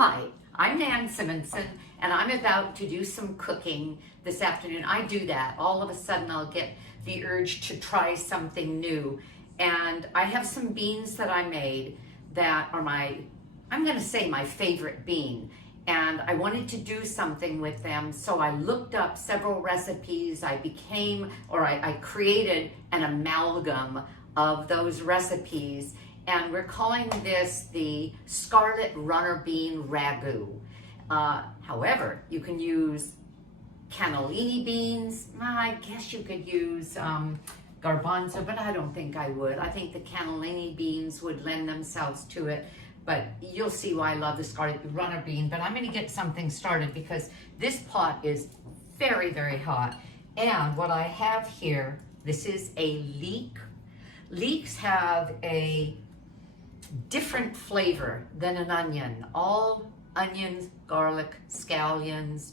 Hi, I'm Nan Simonsen, and I'm about to do some cooking this afternoon. I do that. All of a sudden, I'll get the urge to try something new. And I have some beans that I made that are I'm going to say my favorite bean. And I wanted to do something with them, so I looked up several recipes. I created an amalgam of those recipes. And we're calling this the Scarlet Runner Bean Ragout. However, you can use cannellini beans. I guess you could use garbanzo, but I don't think I would. I think the cannellini beans would lend themselves to it. But you'll see why I love the Scarlet Runner Bean. But I'm going to get something started because this pot is very, very hot. And what I have here, this is a leek. Leeks have a different flavor than an onion. All onions, garlic, scallions,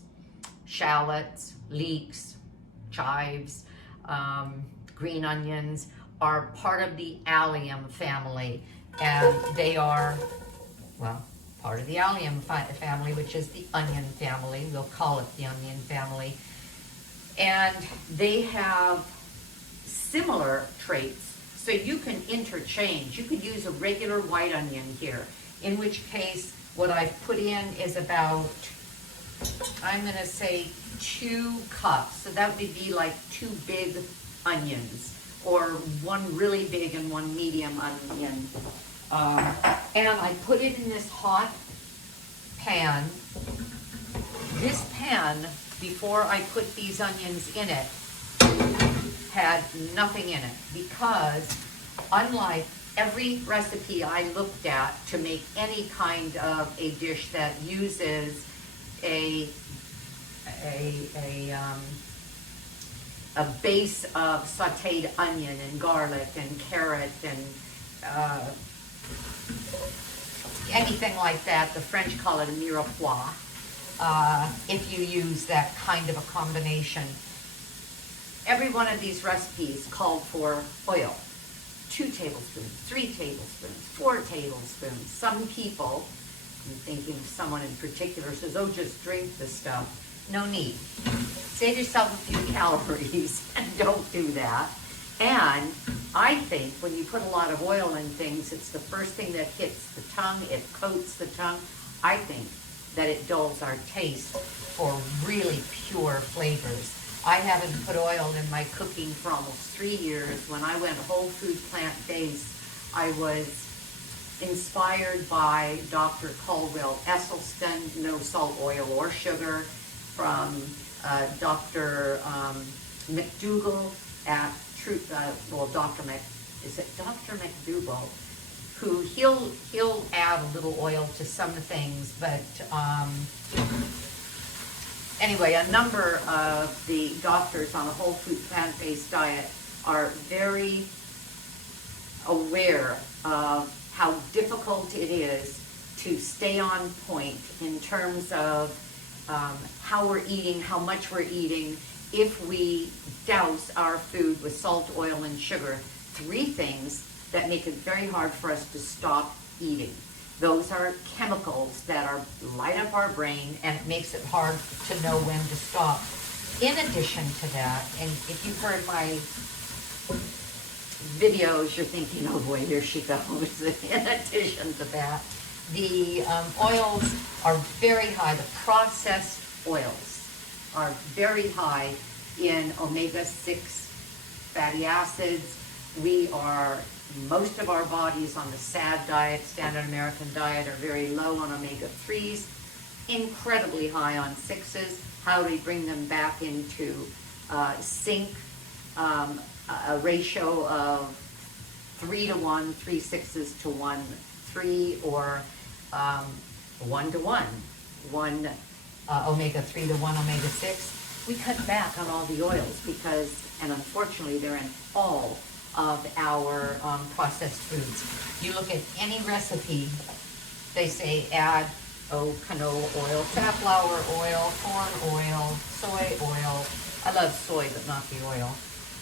shallots, leeks, chives, green onions are part of the allium family, and they are, well, part of the allium family, which is the onion family. We'll call it the onion family. And they have similar traits. So you can interchange. You could use a regular white onion here, in which case what I've put in is about, I'm going to say 2 cups. So that would be like 2 big onions, or 1 really big and 1 medium onion. And I put it in this hot pan. This pan, before I put these onions in it, had nothing in it, because unlike every recipe I looked at to make any kind of a dish that uses a base of sauteed onion and garlic and carrot and anything like that, the French call it a mirepoix, if you use that kind of a combination. Every one of these recipes called for oil. 2 tablespoons, 3 tablespoons, 4 tablespoons. Some people, I'm thinking of someone in particular, says, oh, just drink the stuff. No need. Save yourself a few calories and don't do that. And I think when you put a lot of oil in things, it's the first thing that hits the tongue. It coats the tongue. I think that it dulls our taste for really pure flavors. I haven't put oil in my cooking for almost 3 years. When I went whole food plant-based, I was inspired by Dr. Caldwell Esselstyn, no salt, oil, or sugar, from Dr. Mcdougall at Dr. Mcdougall, who he'll add a little oil to some things, but anyway, a number of the doctors on a whole food plant-based diet are very aware of how difficult it is to stay on point in terms of how we're eating, how much we're eating, if we douse our food with salt, oil, and sugar. 3 things that make it very hard for us to stop eating. Those are chemicals that light up our brain, and it makes it hard to know when to stop. In addition to that, and if you've heard my videos, you're thinking, oh boy, here she goes. In addition to that, the oils are very high. The processed oils are very high in omega-6 fatty acids. Most of our bodies on the SAD diet, Standard American Diet, are very low on omega-3s, incredibly high on 6s. How do we bring them back into sync? A ratio of 3 to 1, 3 6s to 1 3, or 1 to 1, 1 omega-3 to 1 omega-6. We cut back on all the oils because, and unfortunately, they're in all of our processed foods. You look at any recipe, they say add canola oil, safflower oil, corn oil, soy oil. I love soy, but not the oil.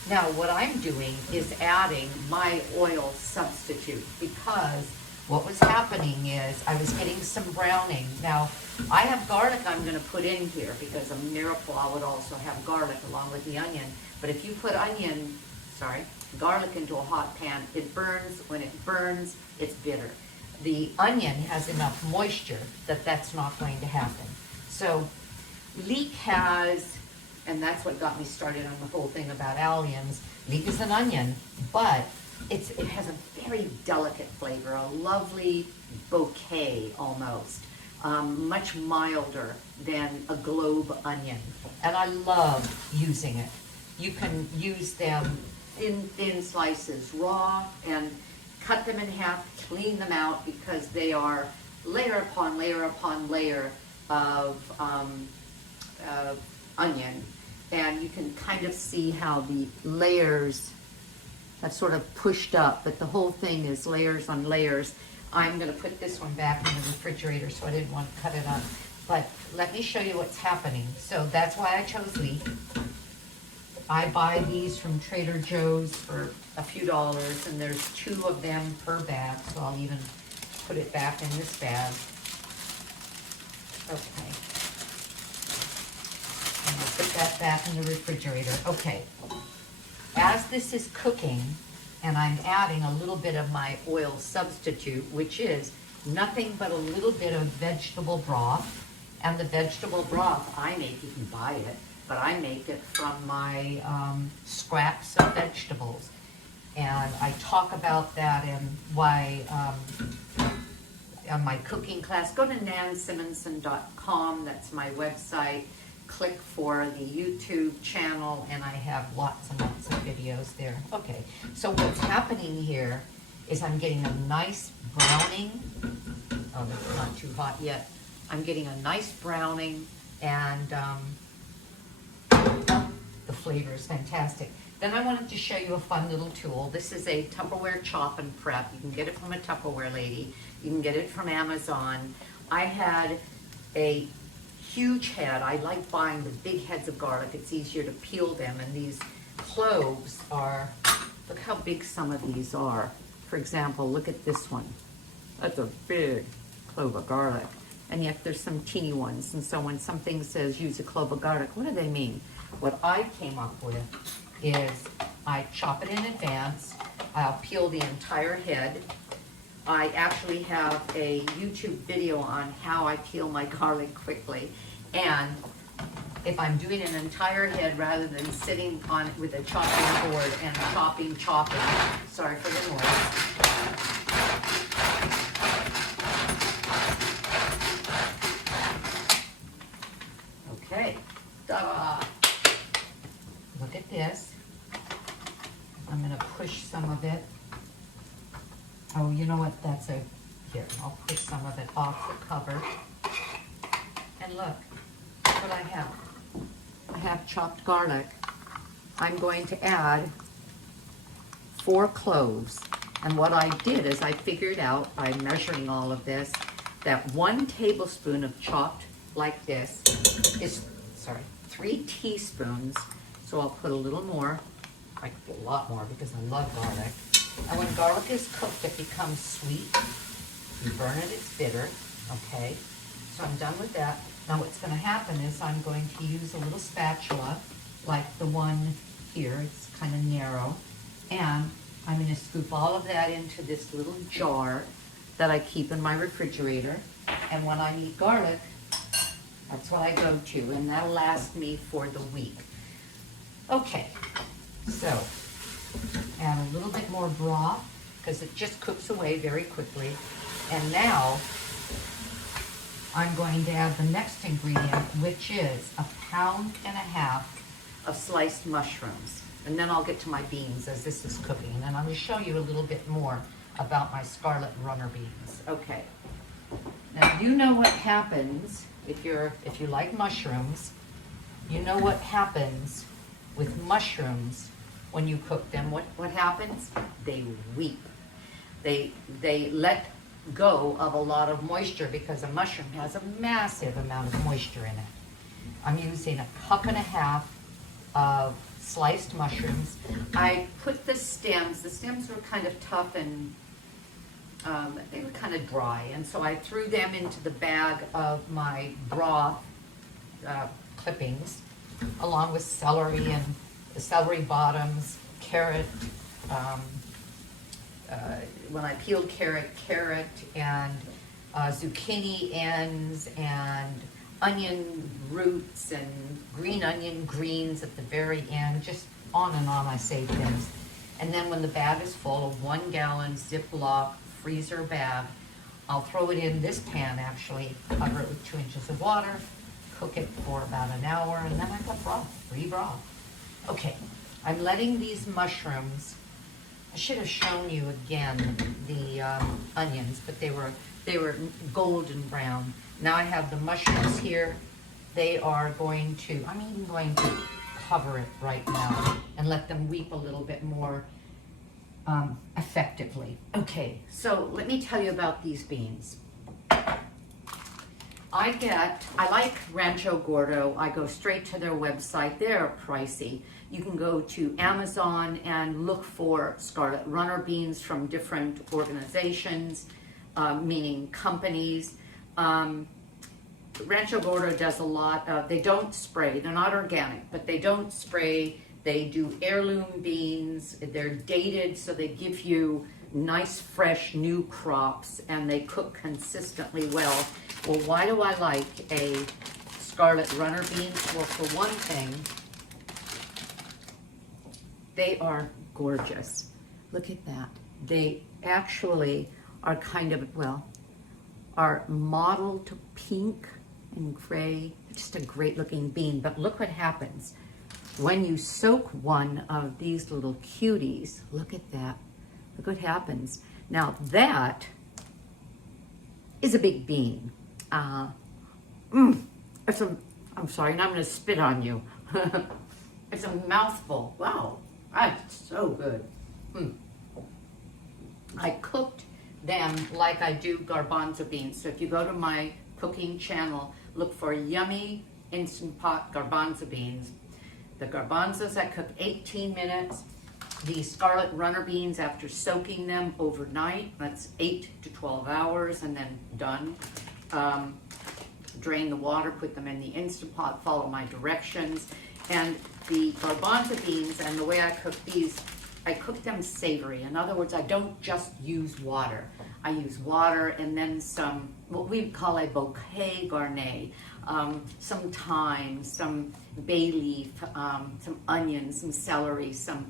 Now, what I'm doing is adding my oil substitute, because what was happening is I was getting some browning. Now, I have garlic I'm going to put in here because a mirepoix would also have garlic along with the onion. But if you put garlic into a hot pan, it burns. When it burns, it's bitter. The onion has enough moisture that that's not going to happen. So Leek has, and that's what got me started on the whole thing about alliums. Leek is an onion, but it has a very delicate flavor, a lovely bouquet almost, much milder than a globe onion. And I love using it. You can use them in thin slices, raw, and cut them in half, clean them out because they are layer upon layer upon layer of onion. And you can kind of see how the layers have sort of pushed up, but the whole thing is layers on layers. I'm going to put this one back in the refrigerator, so I didn't want to cut it up. But let me show you what's happening. So that's why I chose Leek. I buy these from Trader Joe's for a few dollars, and there's 2 of them per bag, so I'll even put it back in this bag. Okay. And I'll put that back in the refrigerator. Okay. As this is cooking, and I'm adding a little bit of my oil substitute, which is nothing but a little bit of vegetable broth. And the vegetable broth I make, you can buy it, but I make it from my scraps of vegetables. And I talk about that in on my cooking class. Go to nansimonsen.com, that's my website. Click for the YouTube channel, and I have lots and lots of videos there. Okay, so what's happening here is I'm getting a nice browning. Oh, it's not too hot yet. I'm getting a nice browning, and the flavor is fantastic. Then I wanted to show you a fun little tool. This is a Tupperware chop and prep. You can get it from a Tupperware lady. You can get it from Amazon. I had a huge head. I like buying the big heads of garlic. It's easier to peel them. And these cloves are, look how big some of these are. For example, look at this one. That's a big clove of garlic. And yet there's some teeny ones. And so when something says use a clove of garlic, what do they mean? What I came up with is I chop it in advance. I'll peel the entire head. I actually have a YouTube video on how I peel my garlic quickly. And if I'm doing an entire head rather than sitting on it with a chopping board and chopping, sorry for the noise. Okay, ta-da! Look at this. I'm gonna push some of it. Oh, you know what, here, I'll push some of it off the cover. And look what I have. I have chopped garlic. I'm going to add 4 cloves. And what I did is I figured out by measuring all of this that 1 tablespoon of chopped like this is, 3 teaspoons. So I'll put a little more. I can put a lot more because I love garlic. And when garlic is cooked, it becomes sweet. You burn it, it's bitter. Okay, so I'm done with that. Now what's going to happen is I'm going to use a little spatula like the one here. It's kind of narrow. And I'm going to scoop all of that into this little jar that I keep in my refrigerator. And when I need garlic, that's what I go to. And that'll last me for the week. Okay, so add a little bit more broth because it just cooks away very quickly. And now I'm going to add the next ingredient, which is 1.5 pounds of sliced mushrooms. And then I'll get to my beans as this is cooking. And then I'm going to show you a little bit more about my Scarlet runner beans. Okay. Now you know what happens if you like mushrooms. You know what happens with mushrooms when you cook them. What happens? They weep. They let go of a lot of moisture because a mushroom has a massive amount of moisture in it. I'm using 1.5 cups of sliced mushrooms. I put the stems are kind of tough and they were kind of dry, and so I threw them into the bag of my broth clippings, along with celery and the celery bottoms, carrot. When I peeled carrot and zucchini ends and onion roots and green onion greens at the very end, just on and on I saved things. And then when the bag is full, a 1 gallon Ziploc freezer bag, I'll throw it in this pan actually, cover it with 2 inches of water, cook it for about an hour, and then I've got broth, free broth. Okay, I'm letting these mushrooms, I should have shown you again the onions, but they were golden brown. Now I have the mushrooms here. They are going to, I'm even going to cover it right now and let them weep a little bit more effectively. Okay, so let me tell you about these beans. I like Rancho Gordo. I go straight to their website. They're pricey. You can go to Amazon and look for Scarlet Runner beans from different organizations, meaning companies. Rancho Gordo does a lot of, they don't spray, they're not organic, but they don't spray. They do heirloom beans. They're dated, so they give you nice, fresh, new crops, and they cook consistently well. Well, why do I like a Scarlet Runner beans? Well, for one thing, they are gorgeous. Look at that. They actually are kind of, well, are mottled pink and gray. Just a great looking bean. But look what happens when you soak one of these little cuties. Look at that. Look what happens. Now that is a big bean. It's a, I'm sorry, now I'm going to spit on you. It's a mouthful. Wow, that's so good. I cooked them like I do garbanzo beans. So if you go to my cooking channel, look for yummy Instant Pot garbanzo beans. The garbanzos I cook 18 minutes. The Scarlet Runner beans, after soaking them overnight, that's 8 to 12 hours, and then done. Drain the water, put them in the Instant Pot, follow my directions. And the garbanzo beans, and the way I cook these, I cook them savory. In other words, I don't just use water. I use water and then some, what we call a bouquet garni, some thyme, some bay leaf, some onions, some celery, some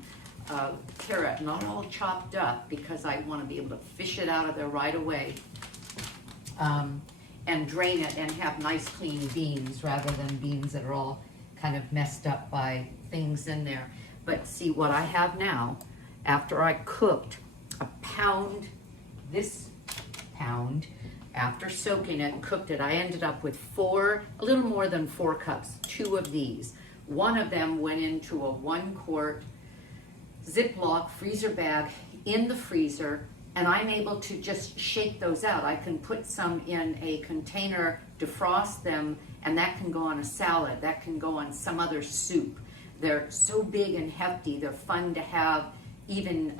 carrot, not all chopped up because I want to be able to fish it out of there right away, and drain it and have nice clean beans rather than beans that are all kind of messed up by things in there. But see what I have now, after I cooked a pound, this pound, after soaking it and cooked it, I ended up with a little more than 4 cups, 2 of these. One of them went into a 1-quart Ziploc freezer bag in the freezer, and I'm able to just shake those out. I can put some in a container, defrost them, and that can go on a salad. That can go on some other soup. They're so big and hefty. They're fun to have even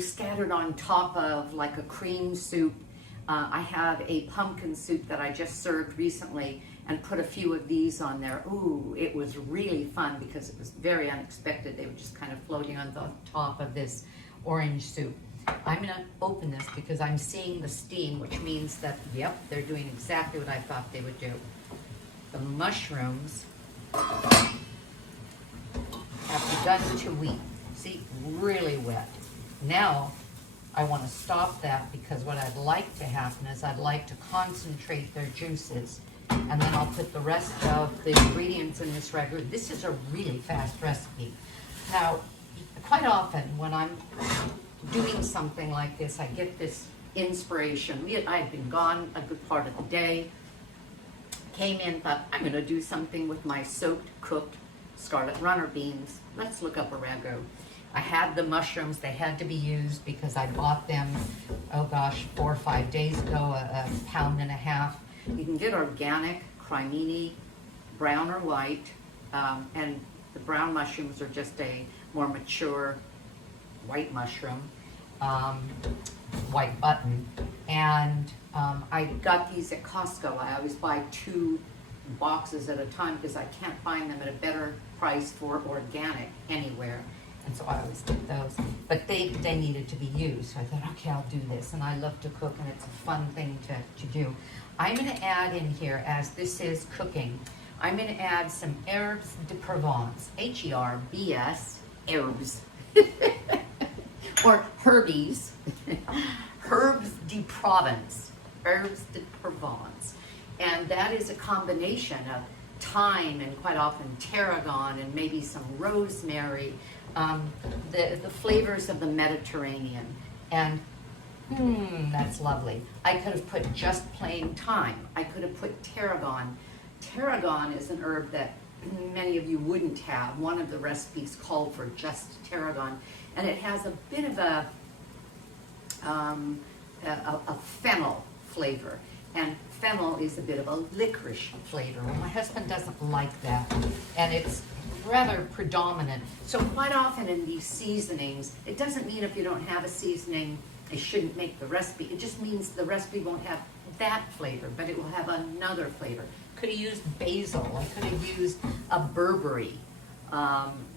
scattered on top of like a cream soup. I have a pumpkin soup that I just served recently and put a few of these on there. Ooh, it was really fun because it was very unexpected. They were just kind of floating on the top of this orange soup. I'm gonna open this because I'm seeing the steam, which means that, yep, they're doing exactly what I thought they would do. The mushrooms have begun to weep. See, really wet. Now, I want to stop that because what I'd like to happen is I'd like to concentrate their juices, and then I'll put the rest of the ingredients in this ragout. This is a really fast recipe. Now, quite often when I'm doing something like this, I get this inspiration. I had been gone a good part of the day, came in, thought, I'm going to do something with my soaked, cooked Scarlet Runner beans. Let's look up a ragout. I had the mushrooms. They had to be used because I bought them, oh gosh, 4 or 5 days ago, a pound and a half. You can get organic, cremini, brown or white, and the brown mushrooms are just a more mature white mushroom. white button. And I got these at Costco. I always buy 2 boxes at a time because I can't find them at a better price for organic anywhere. And so I always get those. But they needed to be used. So I thought, okay, I'll do this. And I love to cook, and it's a fun thing to do. I'm going to add in here, as this is cooking, I'm going to add some herbes de Provence, H-E-R-B-S, herbes, or herbies, herbes de Provence, herbes de Provence. And that is a combination of thyme and quite often tarragon and maybe some rosemary, the flavors of the Mediterranean. And that's lovely. I could have put just plain thyme. I could have put tarragon. Tarragon is an herb that many of you wouldn't have. One of the recipes called for just tarragon, and it has a bit of a fennel flavor. And fennel is a bit of a licorice flavor. Well, my husband doesn't like that, and it's rather predominant. So quite often in these seasonings, it doesn't mean if you don't have a seasoning, it shouldn't make the recipe. It just means the recipe won't have that flavor, but it will have another flavor. Could have used basil. I could have used a Burberry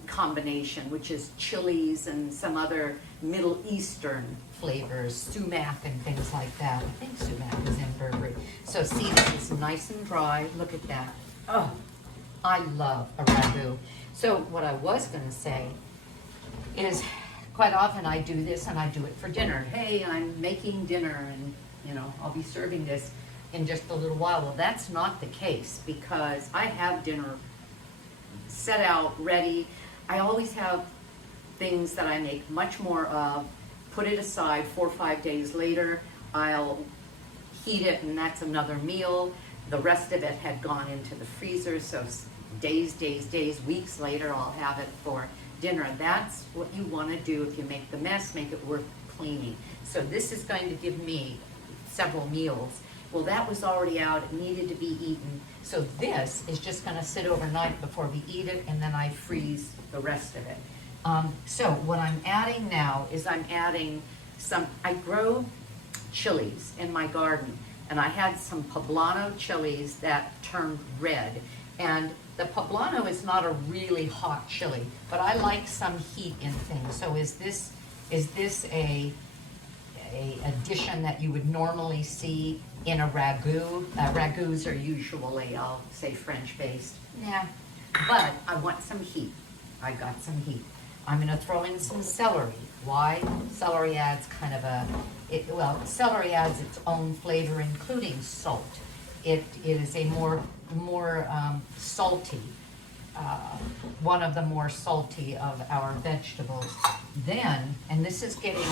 combination, which is chilies and some other Middle Eastern flavors, sumac and things like that. I think sumac is in Burberry. So see, this is nice and dry. Look at that. Oh, I love a ragu. So what I was going to say is, quite often I do this and I do it for dinner. Hey, I'm making dinner and, you know, I'll be serving this in just a little while. Well, that's not the case because I have dinner set out, ready. I always have things that I make much more of, put it aside 4 or 5 days later. I'll heat it and that's another meal. The rest of it had gone into the freezer, so days, weeks later, I'll have it for dinner. That's what you want to do. If you make the mess, make it worth cleaning. So this is going to give me several meals. Well, that was already out. It needed to be eaten. So this is just going to sit overnight before we eat it, and then I freeze the rest of it. So what I'm adding now is I'm adding some, I grow chilies in my garden, and I had some poblano chilies that turned red. And the poblano is not a really hot chili, but I like some heat in things. So is this a addition that you would normally see in a ragu? Ragus are usually, I'll say, French-based. Yeah, but I want some heat. I got some heat. I'm going to throw in some celery. Why? Celery adds kind of celery adds its own flavor, including salt. It is a more salty, one of the more salty of our vegetables. Then, and this is getting,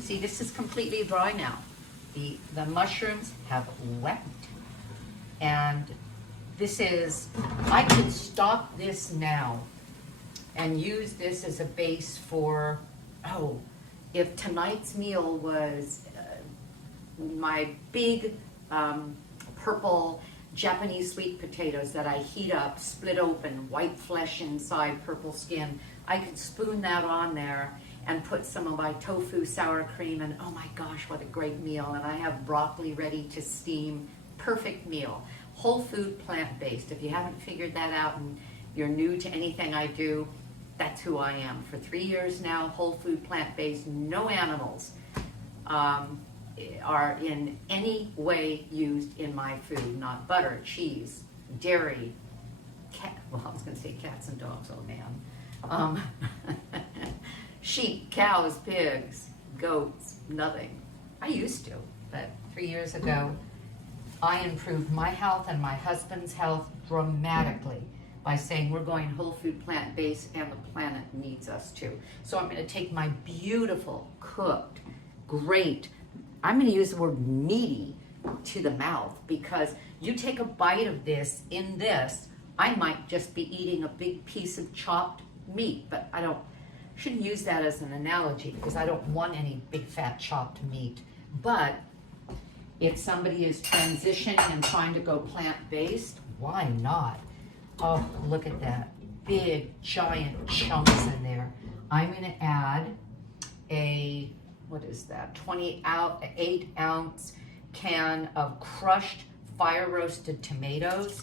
see, this is completely dry now. The mushrooms have wept, and this is, I could stop this now and use this as a base for, if tonight's meal was my big purple Japanese sweet potatoes that I heat up, split open, white flesh inside, purple skin, I could spoon that on there and put some of my tofu sour cream, and oh my gosh, what a great meal. And I have broccoli ready to steam. Perfect meal. Whole food, plant-based. If you haven't figured that out and you're new to anything I do, that's who I am. For 3 years now, whole food, plant-based, no animals are in any way used in my food. Not butter, cheese, dairy, I was going to say cats and dogs, oh man. Sheep, cows, pigs, goats, nothing. I used to, but 3 years ago, I improved my health and my husband's health dramatically by saying we're going whole food, plant-based, and the planet needs us too. So I'm going to take my beautiful, cooked, great, I'm going to use the word meaty to the mouth, because you take a bite of this in this, I might just be eating a big piece of chopped meat, but I shouldn't use that as an analogy because I don't want any big fat chopped meat. But if somebody is transitioning and trying to go plant-based, why not? Oh, look at that. Big, giant chunks in there. I'm going to add a what is that, 28 ounce can of crushed fire roasted tomatoes.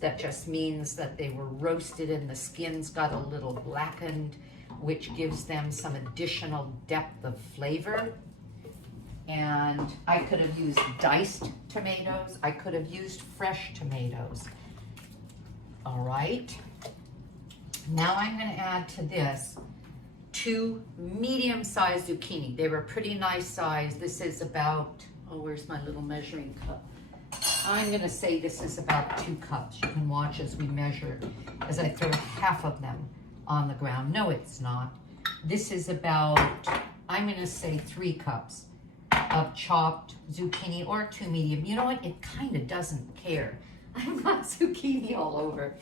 That just means that they were roasted and the skins got a little blackened, which gives them some additional depth of flavor. And I could have used diced tomatoes. I could have used fresh tomatoes. All right. Now I'm going to add to this 2 medium-sized zucchini. They were pretty nice size. This is about, oh, where's my little measuring cup? I'm going to say this is about 2 cups. You can watch as we measure, as I throw half of them on the ground. No, it's not. This is about, I'm going to say 3 cups of chopped zucchini, or 2 medium. You know what? It kind of doesn't care. I've got zucchini all over.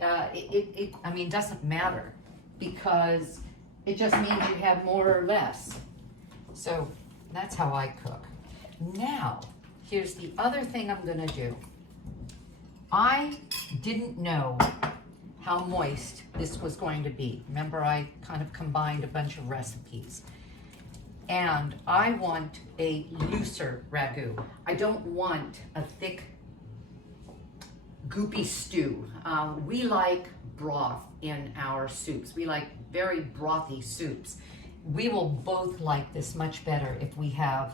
I mean, doesn't matter, because it just means you have more or less. So that's how I cook. Now, here's the other thing I'm gonna do. I didn't know how moist this was going to be. Remember, I kind of combined a bunch of recipes. And I want a looser ragu. I don't want a thick, goopy stew. We like broth in our soups. We like very brothy soups. We will both like this much better if we have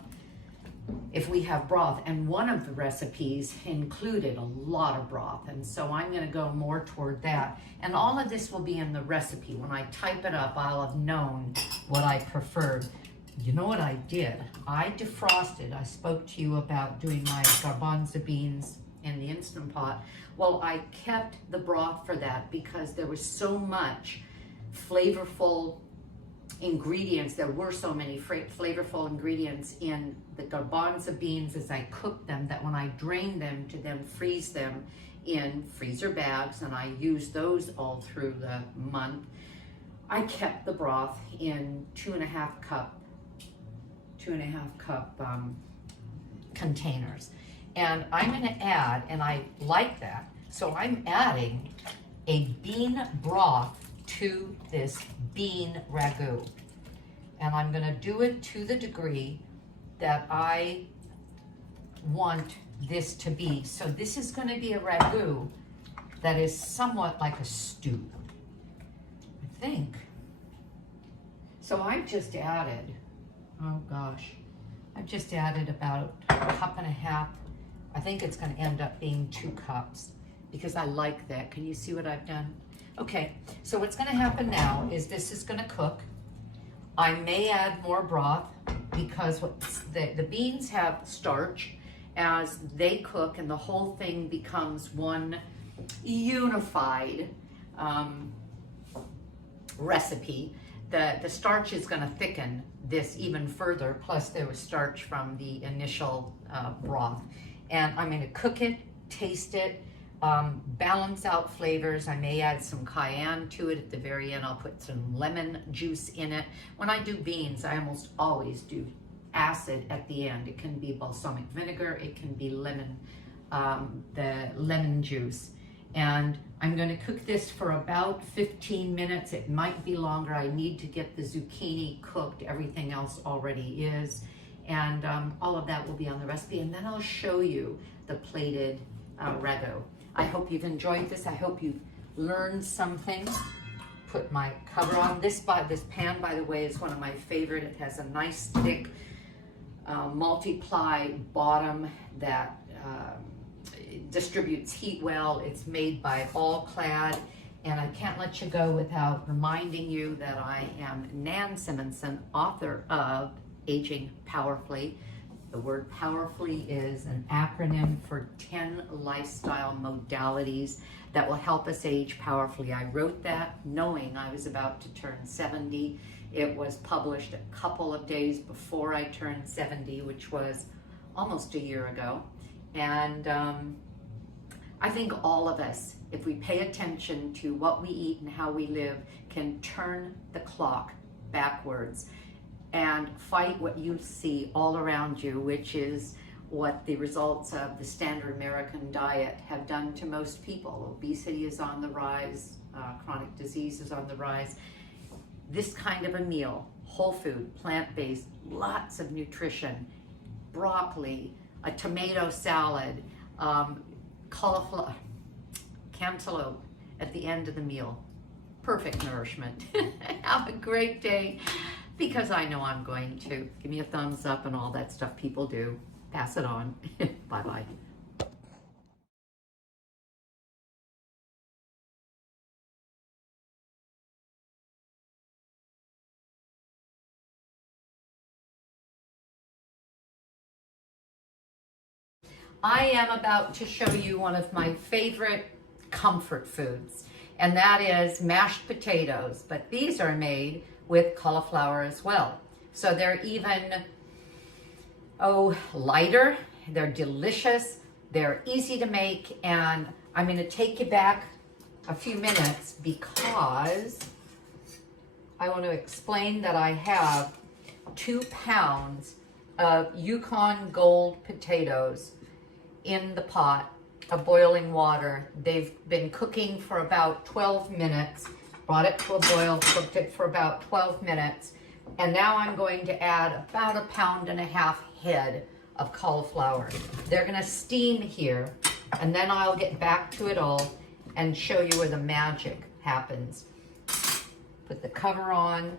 broth. And one of the recipes included a lot of broth, and so I'm going to go more toward that. And all of this will be in the recipe. When I type it up, I'll have known what I preferred. You know what I did? I defrosted. I spoke to you about doing my garbanzo beans in the Instant Pot. Well, I kept the broth for that because there was so much flavorful ingredients. There were so many flavorful ingredients in the garbanzo beans as I cooked them, that when I drained them to then freeze them in freezer bags, and I used those all through the month, I kept the broth in 2.5 cup containers. And I'm going to add, and I like that, so I'm adding a bean broth to this bean ragu. And I'm going to do it to the degree that I want this to be. So this is going to be a ragu that is somewhat like a stew, I think. So I've just added, oh gosh, I've just added about 1.5 cups. I think it's going to end up being 2 cups because I like that. Can you see what I've done? Okay, so what's going to happen now is this is going to cook. I may add more broth because the beans have starch. As they cook and the whole thing becomes one unified recipe, the starch is going to thicken this even further, plus there was starch from the initial broth. And I'm going to cook it, taste it, balance out flavors. I may add some cayenne to it at the very end. I'll put some lemon juice in it. When I do beans, I almost always do acid at the end. It can be balsamic vinegar, it can be lemon, the lemon juice. And I'm going to cook this for about 15 minutes. It might be longer. I need to get the zucchini cooked. Everything else already is. And all of that will be on the recipe. And then I'll show you the plated ragu. I hope you've enjoyed this. I hope you've learned something. Put my cover on. This pan, by the way, is one of my favorite. It has a nice thick multi-ply bottom that distributes heat well. It's made by All Clad, and I can't let you go without reminding you that I am Nan Simonsen, author of Aging Powerfully. The word powerfully is an acronym for 10 lifestyle modalities that will help us age powerfully. I wrote that knowing I was about to turn 70. It was published a couple of days before I turned 70, which was almost a year ago. And I think all of us, if we pay attention to what we eat and how we live, can turn the clock backwards and fight what you see all around you, which is what the results of the standard American diet have done to most people. Obesity is on the rise, chronic disease is on the rise. This kind of a meal, whole food, plant-based, lots of nutrition, broccoli, a tomato salad, cauliflower, cantaloupe at the end of the meal. Perfect nourishment. Have a great day, because I know I'm going to. Give me a thumbs up and all that stuff people do. Pass it on. Bye-bye. I am about to show you one of my favorite comfort foods, and that is mashed potatoes. But these are made with cauliflower as well. So they're even, lighter. They're delicious. They're easy to make. And I'm going to take you back a few minutes because I want to explain that I have 2 pounds of Yukon Gold potatoes in the pot of boiling water. They've been cooking for about 12 minutes. Brought it to a boil, cooked it for about 12 minutes. And now I'm going to add about 1.5 pounds head of cauliflower. They're gonna steam here, and then I'll get back to it all and show you where the magic happens. Put the cover on.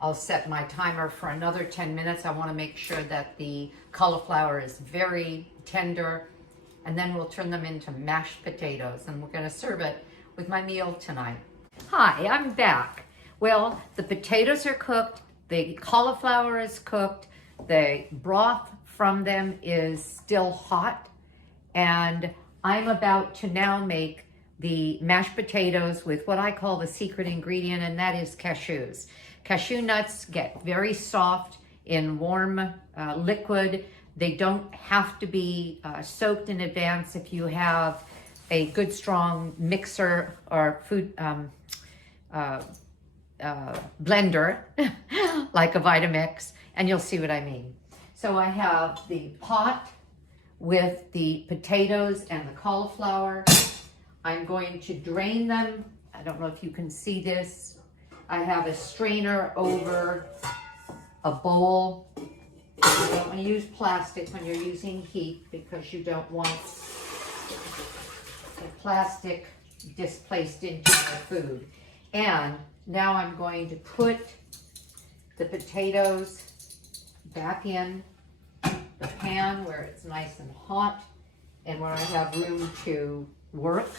I'll set my timer for another 10 minutes. I want to make sure that the cauliflower is very tender, and then we'll turn them into mashed potatoes, and we're going to serve it with my meal tonight. Hi, I'm back. Well, the potatoes are cooked, the cauliflower is cooked, the broth from them is still hot, and I'm about to now make the mashed potatoes with what I call the secret ingredient, and that is cashews. Cashew nuts get very soft in warm liquid. They don't have to be soaked in advance if you have a good strong mixer or food blender like a Vitamix, and you'll see what I mean. So I have the pot with the potatoes and the cauliflower. I'm going to drain them. I don't know if you can see this. I have a strainer over a bowl. You don't want to use plastic when you're using heat because you don't want the plastic displaced into the food. And now I'm going to put the potatoes back in the pan where it's nice and hot and where I have room to work.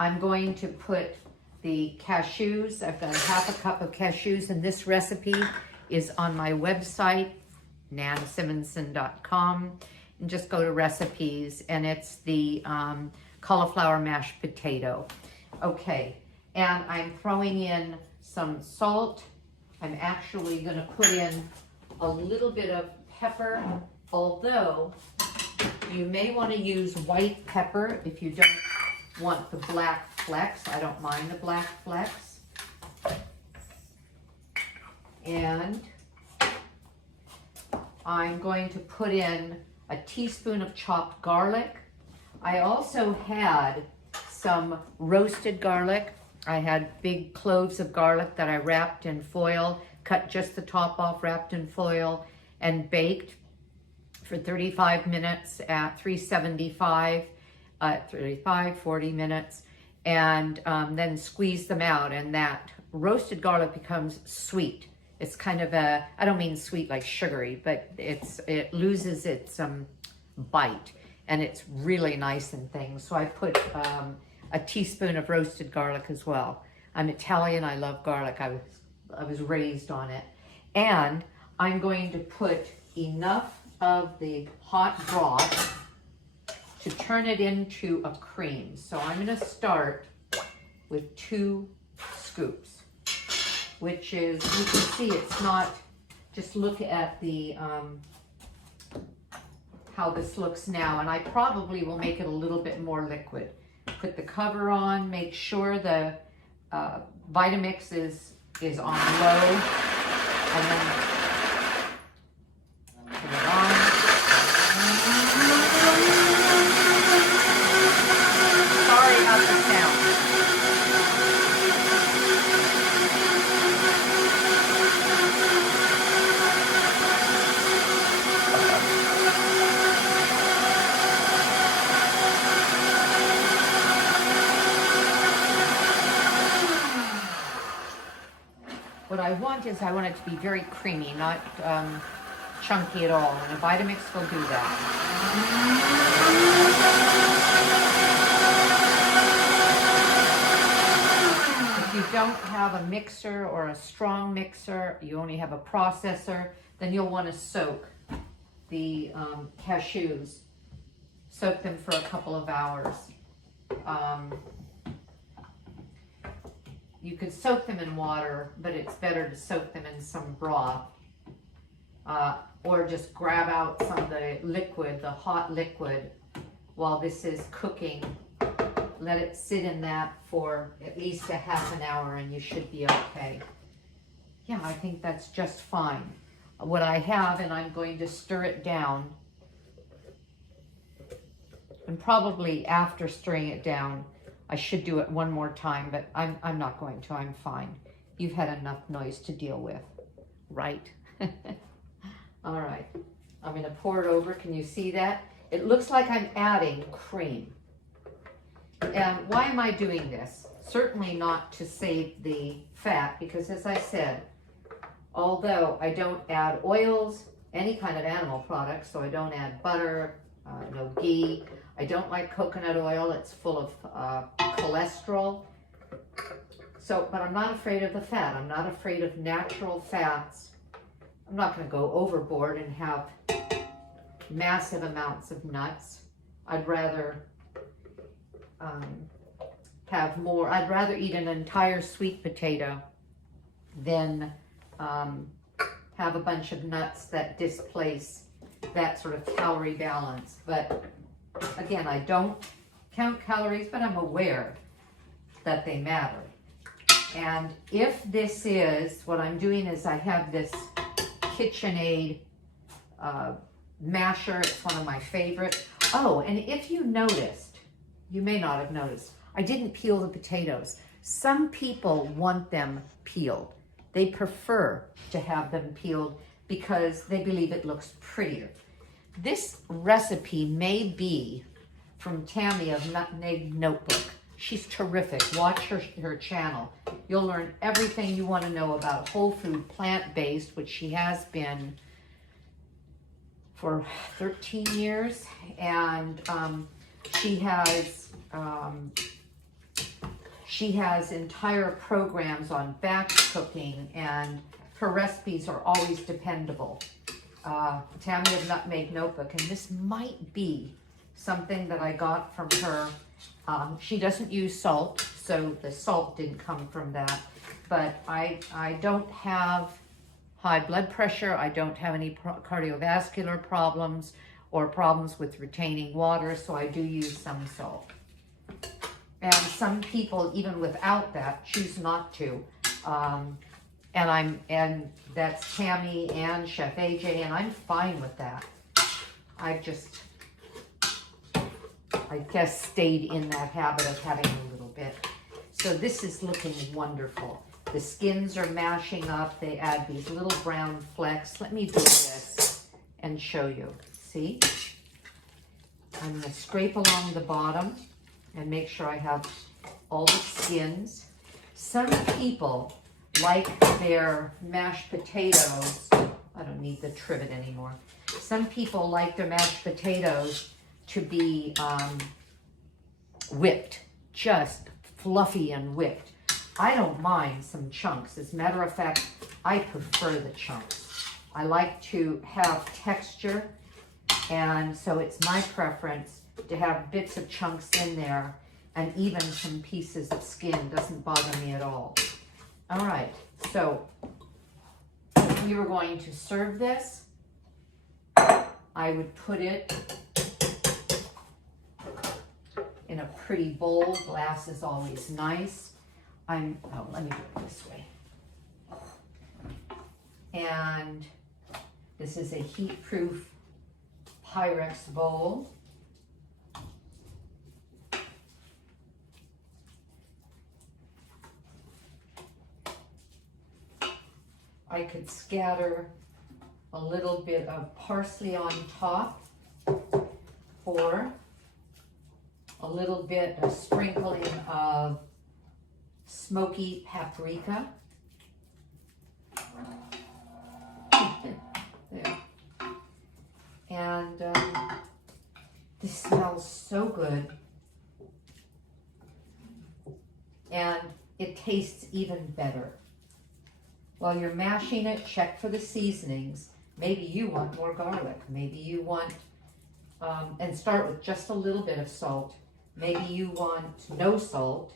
I'm going to put the cashews. I've got 1/2 cup of cashews, and this recipe is on my website, Simonsen.com, and just go to recipes, and it's the cauliflower mashed potato. Okay, and I'm throwing in some salt. I'm actually going to put in a little bit of pepper, although you may want to use white pepper if you don't want the black flecks. I don't mind the black flecks. And I'm going to put in a teaspoon of chopped garlic. I also had some roasted garlic. I had big cloves of garlic that I wrapped in foil, cut just the top off, wrapped in foil, and baked for 35 minutes at 375, 40 minutes, and then squeeze them out, and that roasted garlic becomes sweet. It's kind of a, I don't mean sweet like sugary, but it loses its bite, and it's really nice and things. So I put a teaspoon of roasted garlic as well. I'm Italian, I love garlic. I was raised on it. And I'm going to put enough of the hot broth to turn it into a cream. So I'm going to start with 2 scoops, which is, you can see it's not, just look at the how this looks now, and I probably will make it a little bit more liquid. Put the cover on, make sure the Vitamix is on low, and then turn it on. Sorry about the sound. is I want it to be very creamy, not chunky at all, and a Vitamix will do that. If you don't have a mixer or a strong mixer, you only have a processor, then you'll want to soak the cashews. Soak them for a couple of hours. You could soak them in water, but it's better to soak them in some broth. Or just grab out some of the liquid, the hot liquid, while this is cooking. Let it sit in that for at least a half an hour and you should be okay. Yeah, I think that's just fine. What I have, and I'm going to stir it down. And probably after stirring it down, I should do it one more time, but I'm not going to, I'm fine. You've had enough noise to deal with, right? All right, I'm gonna pour it over. Can you see that? It looks like I'm adding cream. And why am I doing this? Certainly not to save the fat, because as I said, although I don't add oils, any kind of animal products, so I don't add butter, no ghee. I don't like coconut oil, it's full of cholesterol. So, but I'm not afraid of the fat. I'm not afraid of natural fats. I'm not going to go overboard and have massive amounts of nuts. I'd rather have more. I'd rather eat an entire sweet potato than have a bunch of nuts that displace that sort of calorie balance. But again, I don't count calories, but I'm aware that they matter. And if this is, what I'm doing is I have this KitchenAid masher. It's one of my favorites. Oh, and if you noticed, you may not have noticed, I didn't peel the potatoes. Some people want them peeled. They prefer to have them peeled because they believe it looks prettier. This recipe may be from Tammy of Nutmeg Notebook. She's terrific. Watch her channel. You'll learn everything you want to know about whole food, plant-based, which she has been for 13 years. And she has entire programs on batch cooking, and her recipes are always dependable. Tammy of Nutmeg Notebook, and this might be something that I got from her. She doesn't use salt, so the salt didn't come from that. But I don't have high blood pressure. I don't have any cardiovascular problems or problems with retaining water, so I do use some salt. And some people, even without that, choose not to. And that's Tammy and Chef AJ, and I'm fine with that. I guess stayed in that habit of having a little bit. So this is looking wonderful. The skins are mashing up. They add these little brown flecks. Let me do this and show you. See? I'm going to scrape along the bottom and make sure I have all the skins. Some people like their mashed potatoes. I don't need the trivet anymore. Some people like their mashed potatoes to be whipped, just fluffy and whipped. I don't mind some chunks. As a matter of fact, I prefer the chunks. I like to have texture, and so it's my preference to have bits of chunks in there, and even some pieces of skin doesn't bother me at all. All right, so if we were going to serve this, I would put it in a pretty bowl. Glass is always nice. Let me do it this way. And this is a heat-proof Pyrex bowl. I could scatter a little bit of parsley on top, or a little bit of sprinkling of smoky paprika. smells so good. And it tastes even better. While you're mashing it, check for the seasonings. Maybe you want more garlic. Maybe you want, and start with just a little bit of salt. Maybe you want no salt.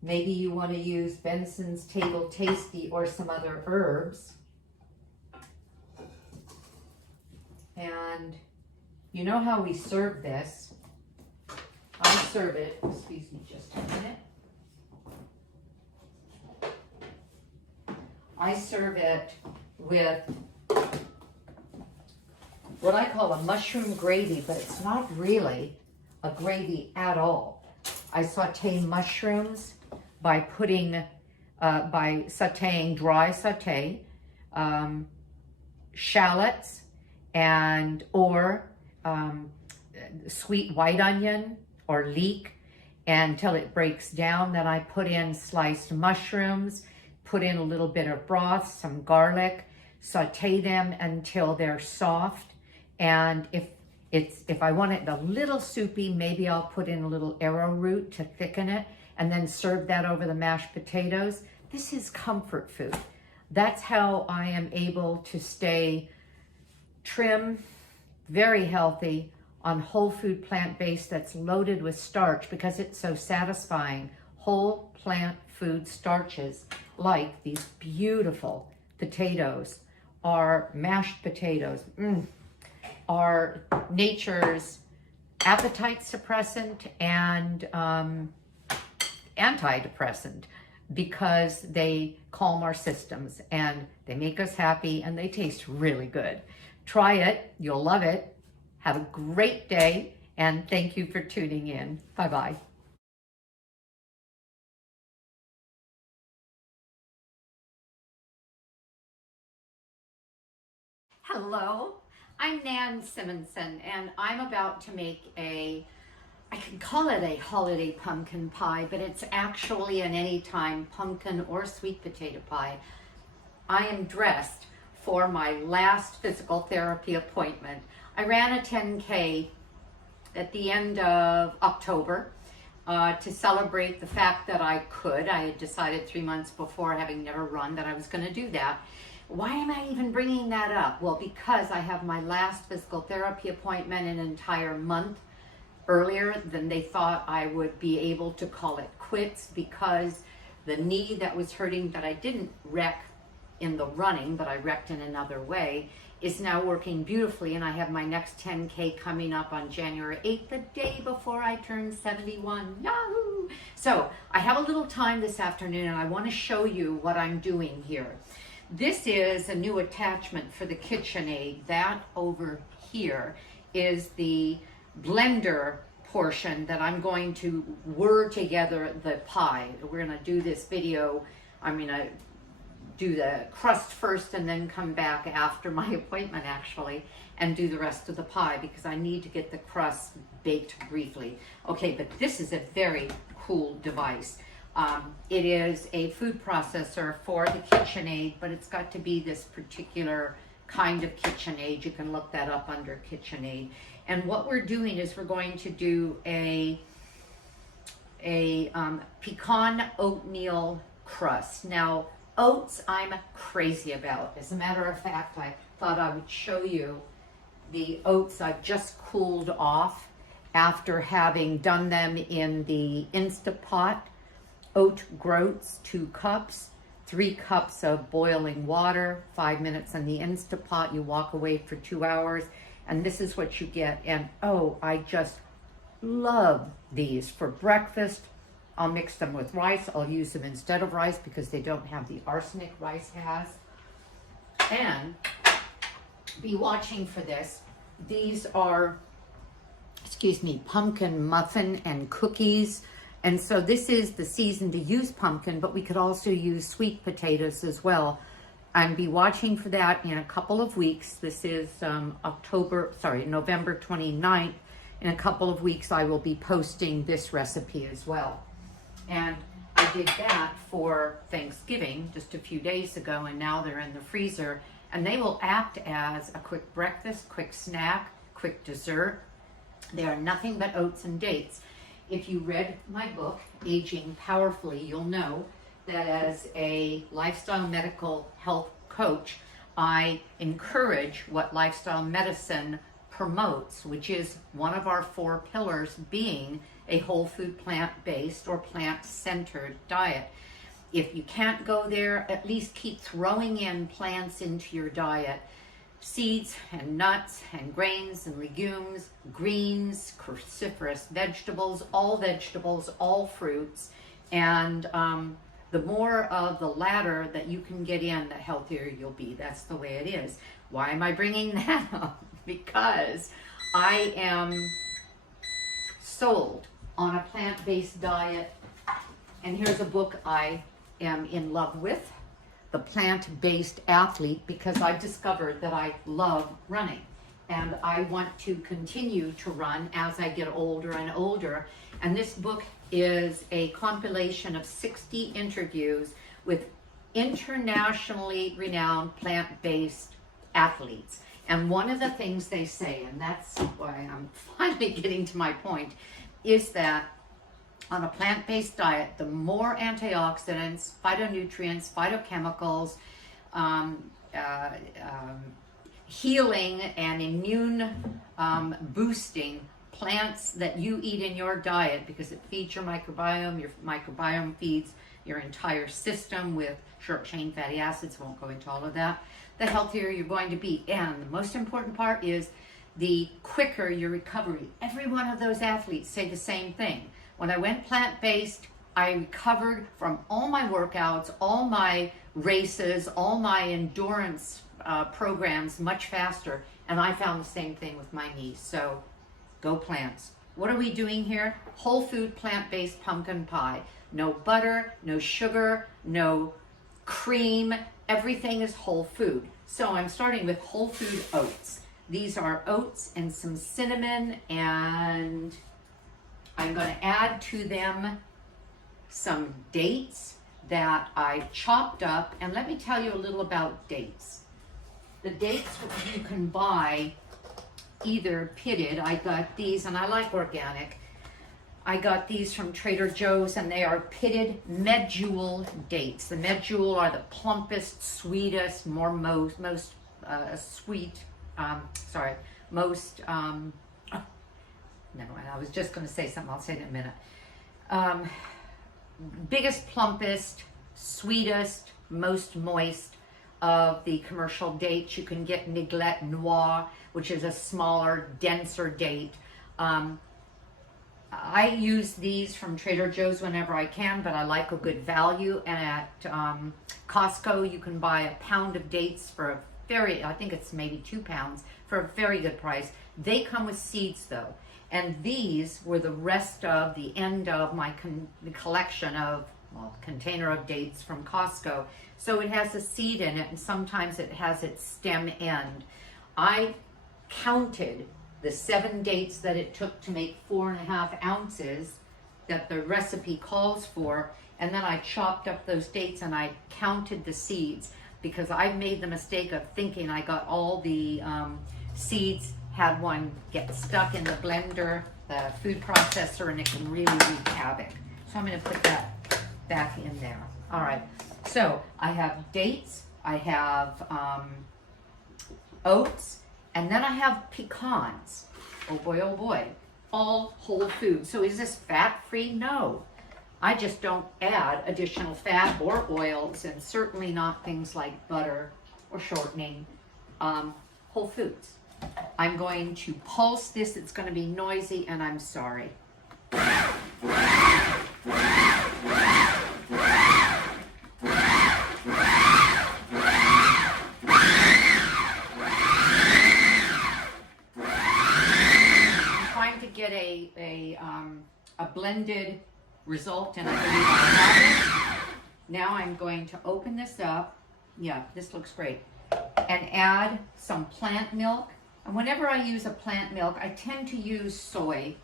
Maybe you want to use Benson's Table Tasty or some other herbs. And you know how we serve this. I serve it, excuse me just a minute. I serve it with what I call a mushroom gravy, but it's not really a gravy at all. I saute mushrooms by putting, by sauteing, dry saute, shallots or sweet white onion or leek until it breaks down. Then I put in sliced mushrooms, put in a little bit of broth, some garlic, saute them until they're soft. And if I want it a little soupy, maybe I'll put in a little arrowroot to thicken it and then serve that over the mashed potatoes. This is comfort food. That's how I am able to stay trim, very healthy, on whole food plant-based that's loaded with starch because it's so satisfying. Whole plant food starches like these beautiful potatoes are mashed potatoes. Are nature's appetite suppressant and antidepressant because they calm our systems and they make us happy and they taste really good. Try it. You'll love it. Have a great day and thank you for tuning in. Bye-bye. Hello. I'm Nan Simonsen, and I'm about to make I can call it a holiday pumpkin pie, but it's actually an anytime pumpkin or sweet potato pie. I am dressed for my last physical therapy appointment. I ran a 10K at the end of October to celebrate the fact that I could. I had decided 3 months before, having never run, that I was going to do that. Why am I even bringing that up? Well, because I have my last physical therapy appointment an entire month earlier than they thought I would be able to call it quits, because the knee that was hurting, that I didn't wreck in the running, but I wrecked in another way, is now working beautifully, and I have my next 10K coming up on January 8th, the day before I turn 71. Yahoo! So I have a little time this afternoon, and I want to show you what I'm doing here. This is a new attachment for the KitchenAid. That over here is the blender portion that I'm going to whir together the pie. We're going to do this video. I'm going to do the crust first and then come back after my appointment actually and do the rest of the pie because I need to get the crust baked briefly. Okay, but this is a very cool device. It is a food processor for the KitchenAid, but it's got to be this particular kind of KitchenAid. You can look that up under KitchenAid. And what we're doing is we're going to do a pecan oatmeal crust. Now, oats I'm crazy about. As a matter of fact, I thought I would show you the oats I've just cooled off after having done them in the Instapot. Oat groats, 2 cups, 3 cups of boiling water, 5 minutes in the Instapot. You walk away for 2 hours, and this is what you get. And oh, I just love these for breakfast. I'll mix them with rice. I'll use them instead of rice because they don't have the arsenic rice has. And be watching for this. These are, pumpkin muffin and cookies. And so this is the season to use pumpkin, but we could also use sweet potatoes as well. And be watching for that in a couple of weeks. This is November 29th. In a couple of weeks, I will be posting this recipe as well. And I did that for Thanksgiving just a few days ago, and now they're in the freezer. And they will act as a quick breakfast, quick snack, quick dessert. They are nothing but oats and dates. If you read my book, Aging Powerfully, you'll know that as a lifestyle medical health coach, I encourage what lifestyle medicine promotes, which is one of our 4 pillars being a whole food plant-based or plant-centered diet. If you can't go there, at least keep throwing in plants into your diet. Seeds and nuts and grains and legumes, greens, cruciferous vegetables, all fruits. And the more of the latter that you can get in, the healthier you'll be. That's the way it is. Why am I bringing that up? Because I am sold on a plant-based diet. And here's a book I am in love with, The Plant-Based Athlete, because I've discovered that I love running. And I want to continue to run as I get older and older. And this book is a compilation of 60 interviews with internationally renowned plant-based athletes. And one of the things they say, and that's why I'm finally getting to my point, is that on a plant-based diet, the more antioxidants, phytonutrients, phytochemicals, healing and immune boosting plants that you eat in your diet, because it feeds your microbiome feeds your entire system with short-chain fatty acids. Won't go into all of that. The healthier you're going to be. And the most important part is the quicker your recovery. Every one of those athletes say the same thing. When I went plant-based, I recovered from all my workouts, all my races, all my endurance programs much faster. And I found the same thing with my knees. So go plants. What are we doing here? Whole food plant-based pumpkin pie. No butter, no sugar, no cream. Everything is whole food. So I'm starting with whole food oats. These are oats and some cinnamon, and I'm going to add to them some dates that I chopped up. And let me tell you a little about dates. The dates you can buy either pitted. I got these, and I like organic. I got these from Trader Joe's, and they are pitted Medjool dates. The Medjool are the plumpest, sweetest, most sweet. Never mind. I was just going to say something. I'll say it in a minute. Biggest, plumpest, sweetest, most moist of the commercial dates. You can get Niglet Noir, which is a smaller, denser date. I use these from Trader Joe's whenever I can, but I like a good value. And at Costco, you can buy a pound of dates for I think it's maybe 2 pounds, for a very good price. They come with seeds though. And these were the rest of the end of my collection of, container of dates from Costco. So it has a seed in it, and sometimes it has its stem end. I counted the 7 dates that it took to make 4.5 ounces that the recipe calls for, and then I chopped up those dates and I counted the seeds, because I made the mistake of thinking I got all the seeds, had one get stuck in the blender, the food processor, and it can really wreak havoc. So I'm going to put that back in there. All right, so I have dates, I have oats, and then I have pecans. Oh boy, all whole food. So is this fat-free? No. I just don't add additional fat or oils, and certainly not things like butter or shortening. Whole foods. I'm going to pulse this. It's going to be noisy, and I'm sorry. Get a blended result, and I believe I have it. Now I'm going to open this up. Yeah, this looks great. And add some plant milk. And whenever I use a plant milk, I tend to use soy.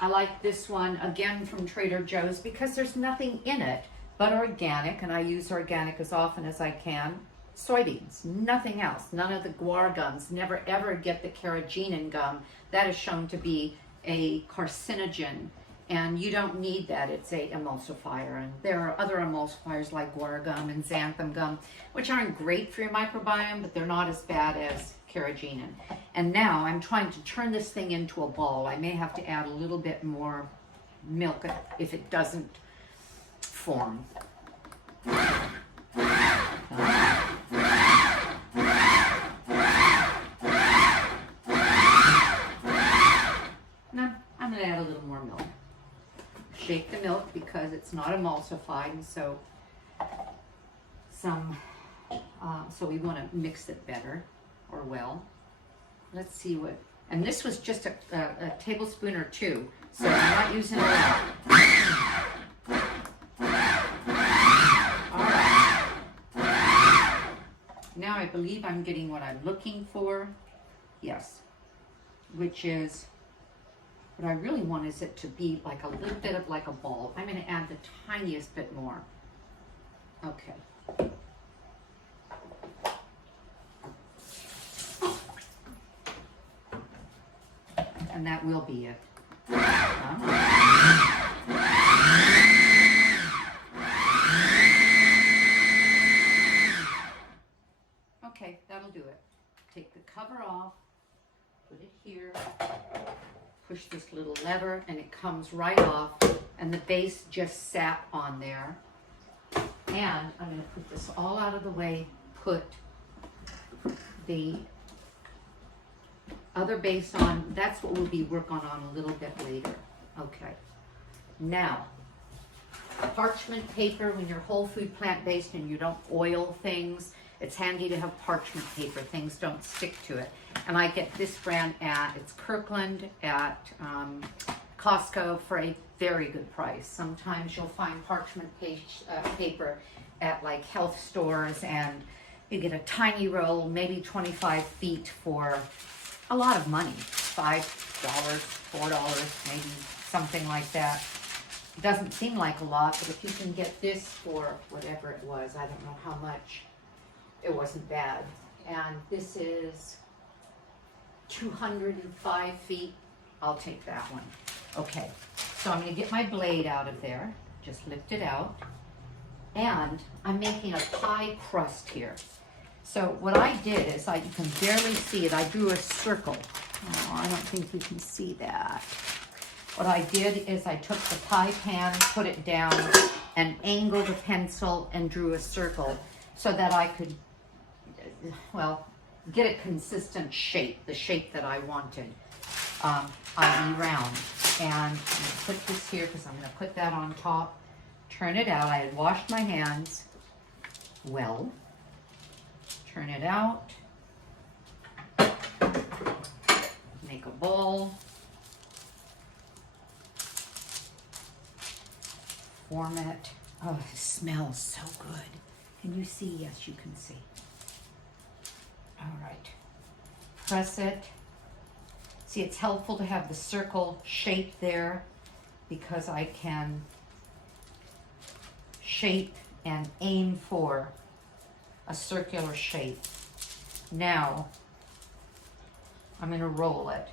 I like this one, again from Trader Joe's, because there's nothing in it but organic, and I use organic as often as I can. soybeans, nothing else. None of the guar gums. Never ever get the carrageenan gum. That is shown to be a carcinogen, and you don't need that. It's a emulsifier, and there are other emulsifiers like guar gum and xanthan gum, which aren't great for your microbiome, but they're not as bad as carrageenan. And now I'm trying to turn this thing into a ball. I may have to add a little bit more milk if it doesn't form. Now I'm going to add a little more milk. Shake the milk because it's not emulsified, and so we want to mix it better or well. Let's see what, and this was just a tablespoon or two, so I'm not using a lot. All right. Now I believe I'm getting what I'm looking for. Yes, which is, what I really want is it to be like a little bit of like a ball. I'm going to add the tiniest bit more. Okay. And that will be it. Okay, that'll do it. Take the cover off, put it here, push this little lever, and it comes right off, and the base just sat on there. And I'm going to put this all out of the way, put the other base on. That's what we'll be working on a little bit later. Okay. Now, parchment paper, when you're whole food plant-based and you don't oil things, it's handy to have parchment paper. Things don't stick to it. And I get this brand it's Kirkland at Costco for a very good price. Sometimes you'll find parchment paper at like health stores, and you get a tiny roll, maybe 25 feet for a lot of money, $5, $4, maybe something like that. It doesn't seem like a lot, but if you can get this for whatever it was, I don't know how much, it wasn't bad. And this is 205 feet. I'll take that one. Okay, so I'm going to get my blade out of there. Just lift it out. And I'm making a pie crust here. So what I did is, you can barely see it. I drew a circle. Oh, I don't think you can see that. What I did is I took the pie pan, put it down, and angled a pencil and drew a circle so that I could, well, get a consistent shape, the shape that I wanted, i.e. round. And I'm going to put this here because I'm going to put that on top. Turn it out. I had washed my hands well. Turn it out. Make a ball. Form it. Oh, it smells so good. Can you see? Yes, you can see. All right. Press it. See, it's helpful to have the circle shape there because I can shape and aim for a circular shape. Now, I'm going to roll it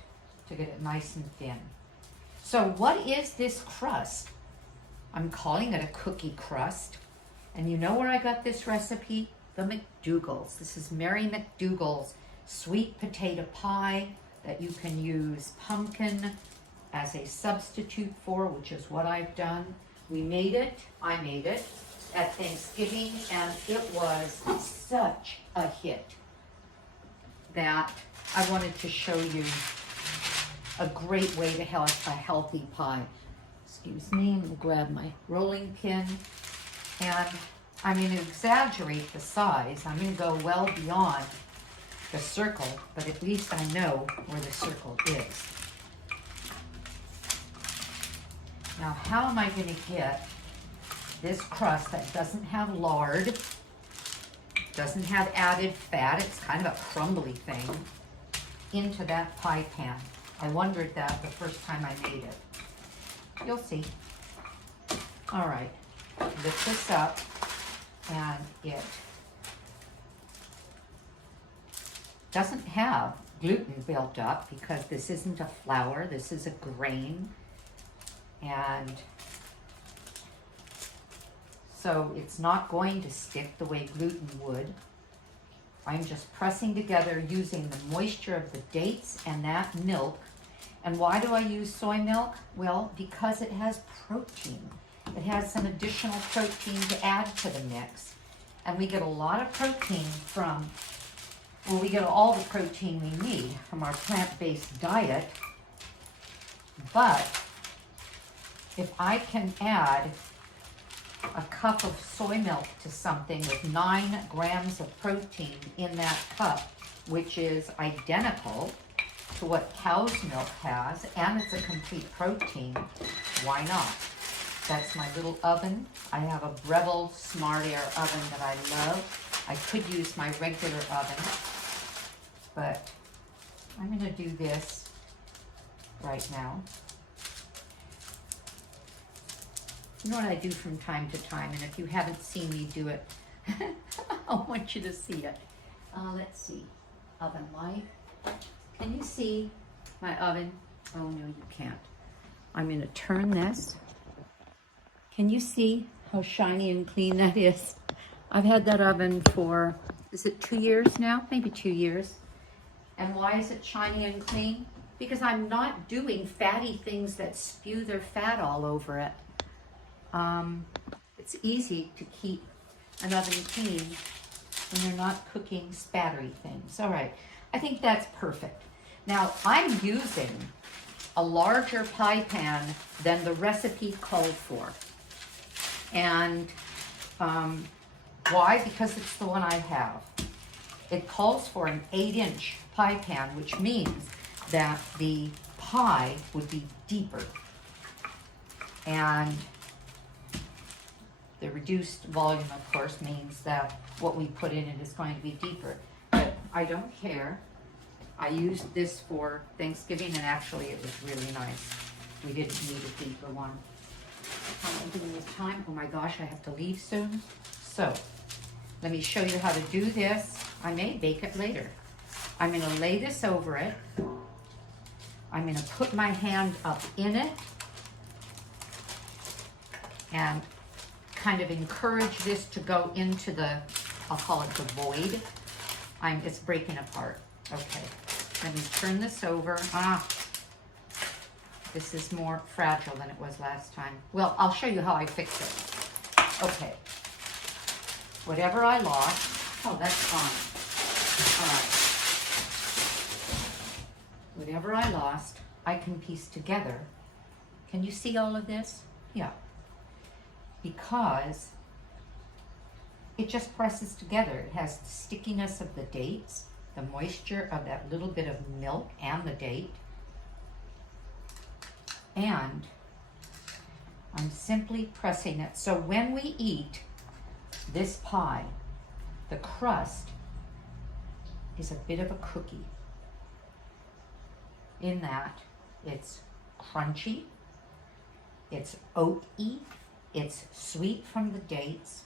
to get it nice and thin. So what is this crust? I'm calling it a cookie crust. And you know where I got this recipe? The Mcdougalls. This is Mary Mcdougal's sweet potato pie that you can use pumpkin as a substitute for, which is what I've done. We made it, I made it, at Thanksgiving, and it was such a hit that I wanted to show you a great way to have a healthy pie. Excuse me, I'm going to grab my rolling pin, and I'm going to exaggerate the size. I'm going to go well beyond the circle, but at least I know where the circle is. Now, how am I going to get this crust that doesn't have lard, doesn't have added fat, it's kind of a crumbly thing, into that pie pan? I wondered that the first time I made it. You'll see. All right, lift this up, and it doesn't have gluten built up because this isn't a flour, this is a grain. And so it's not going to stick the way gluten would. I'm just pressing together using the moisture of the dates and that milk. And why do I use soy milk? Well, because it has protein. It has some additional protein to add to the mix. And we get a lot of protein from, well, we get all the protein we need from our plant-based diet. But if I can add a cup of soy milk to something with 9 grams of protein in that cup, which is identical to what cow's milk has, and it's a complete protein, why not? That's my little oven. I have a Breville Smart Air oven that I love. I could use my regular oven, but I'm going to do this right now. You know what I do from time to time, and if you haven't seen me do it, I want you to see it. Let's see. Oven light. Can you see my oven? Oh, no, you can't. I'm going to turn this. Can you see how shiny and clean that is? I've had that oven for, is it 2 years now? Maybe 2 years. And why is it shiny and clean? Because I'm not doing fatty things that spew their fat all over it. It's easy to keep an oven clean when you're not cooking spattery things. All right, I think that's perfect. Now, I'm using a larger pie pan than the recipe called for. And why? Because it's the one I have. It calls for an 8-inch pie pan, which means that the pie would be deeper. And the reduced volume, of course, means that what we put in it is going to be deeper. But I don't care. I used this for Thanksgiving, and actually it was really nice. We didn't need a deeper one. How am I doing with time? Oh my gosh, I have to leave soon. So, let me show you how to do this. I may bake it later. I'm going to lay this over it. I'm going to put my hand up in it and kind of encourage this to go into the, I'll call it the void. It's breaking apart. Okay, let me turn this over. This is more fragile than it was last time. Well, I'll show you how I fix it. Okay, whatever I lost, oh, that's fine. All right, whatever I lost, I can piece together. Can you see all of this? Yeah. Because it just presses together. It has the stickiness of the dates, the moisture of that little bit of milk and the date. And I'm simply pressing it. So when we eat this pie, the crust is a bit of a cookie in that it's crunchy, it's oaty, it's sweet from the dates,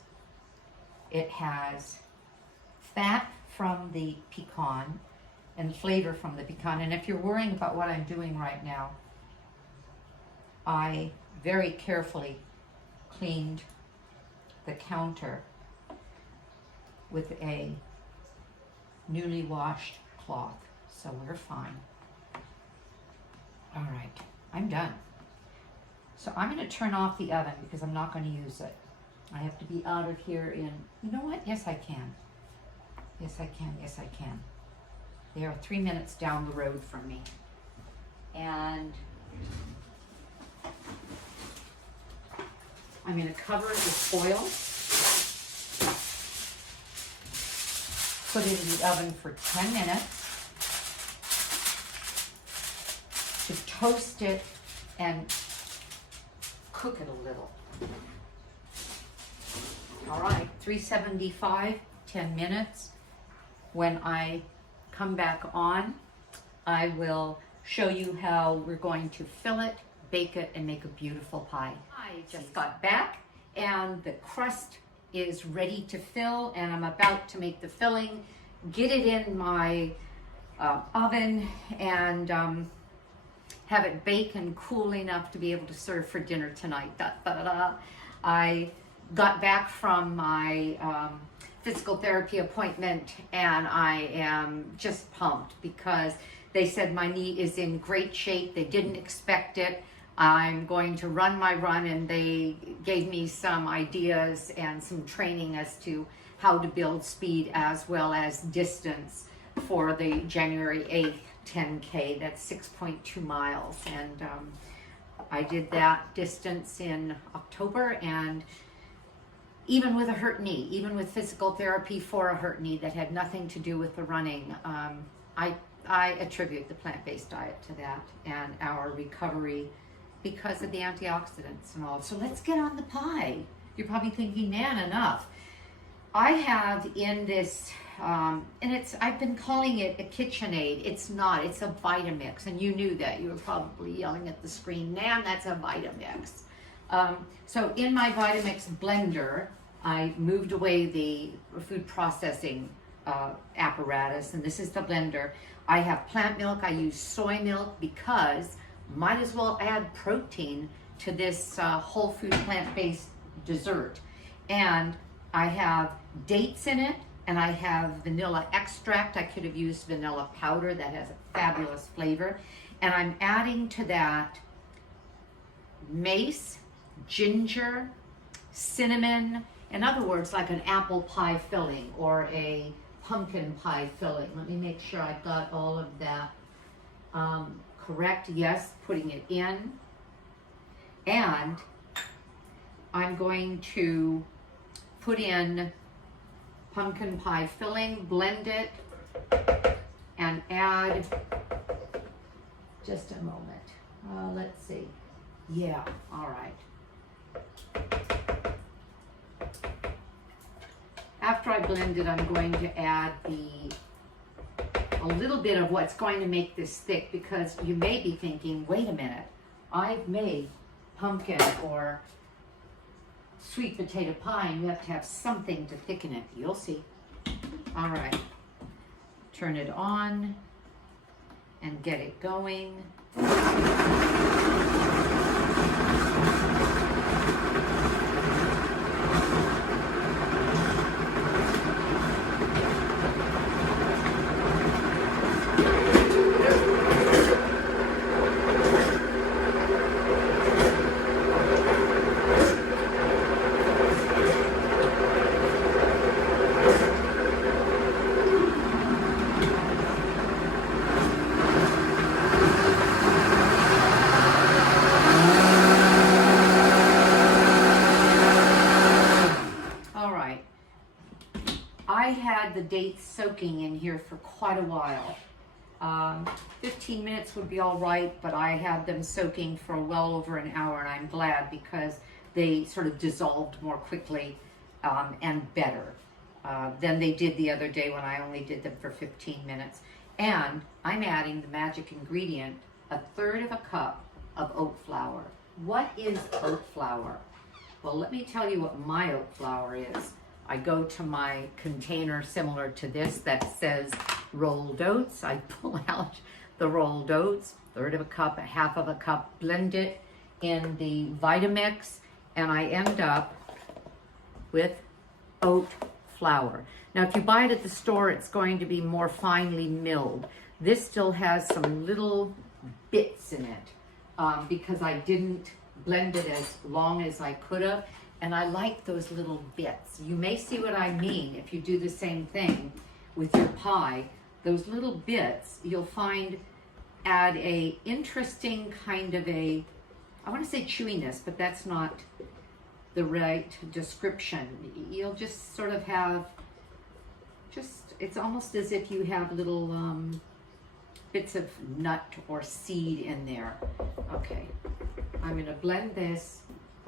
it has fat from the pecan and flavor from the pecan. And if you're worrying about what I'm doing right now, I very carefully cleaned the counter with a newly washed cloth, so we're fine. All right, I'm done. So I'm going to turn off the oven because I'm not going to use it. I have to be out of here in, you know what? Yes, I can. Yes, I can. Yes, I can. They are 3 minutes down the road from me. And I'm going to cover it with foil. Put it in the oven for 10 minutes to toast it and cook it a little. All right, 375, 10 minutes. When I come back on, I will show you how we're going to fill it, bake it, and make a beautiful pie. I just got back and the crust is ready to fill, and I'm about to make the filling, get it in my oven and have it bake and cool enough to be able to serve for dinner tonight. Da, da, da, da. I got back from my physical therapy appointment and I am just pumped because they said my knee is in great shape. They didn't expect it. I'm going to run my run, and they gave me some ideas and some training as to how to build speed as well as distance for the January 8th 10K. That's 6.2 miles. And I did that distance in October, and even with a hurt knee, even with physical therapy for a hurt knee that had nothing to do with the running, I attribute the plant-based diet to that and our recovery because of the antioxidants and all. So let's get on the pie. You're probably thinking, man, enough. I have in this, and I've been calling it a KitchenAid. It's not, it's a Vitamix, and you knew that. You were probably yelling at the screen, man, that's a Vitamix. So in my Vitamix blender, I moved away the food processing apparatus, and this is the blender. I have plant milk. I use soy milk because might as well add protein to this whole food plant-based dessert. And I have dates in it, and I have vanilla extract. I could have used vanilla powder that has a fabulous flavor. And I'm adding to that mace, ginger, cinnamon, in other words, like an apple pie filling or a pumpkin pie filling. Let me make sure I've got all of that correct. Yes, putting it in. And I'm going to put in pumpkin pie filling, blend it, and add, just a moment. Let's see. Yeah, all right. After I blend it, I'm going to add a little bit of what's going to make this thick, because you may be thinking, wait a minute, I've made pumpkin or sweet potato pie and you have to have something to thicken it. You'll see. All right, turn it on and get it going. I had the dates soaking in here for quite a while. 15 minutes would be all right, but I had them soaking for well over an hour, and I'm glad because they sort of dissolved more quickly and better than they did the other day when I only did them for 15 minutes. And I'm adding the magic ingredient, 1/3 cup of oat flour. What is oat flour? Well, let me tell you what my oat flour is. I go to my container similar to this that says rolled oats. I pull out the rolled oats, 1/3 cup, 1/2 cup, blend it in the Vitamix, and I end up with oat flour. Now, if you buy it at the store, it's going to be more finely milled. This still has some little bits in it because I didn't blend it as long as I could have. And I like those little bits. You may see what I mean if you do the same thing with your pie. Those little bits, you'll find, add a interesting kind of I want to say chewiness, but that's not the right description. You'll just sort of have, it's almost as if you have little bits of nut or seed in there. Okay, I'm going to blend this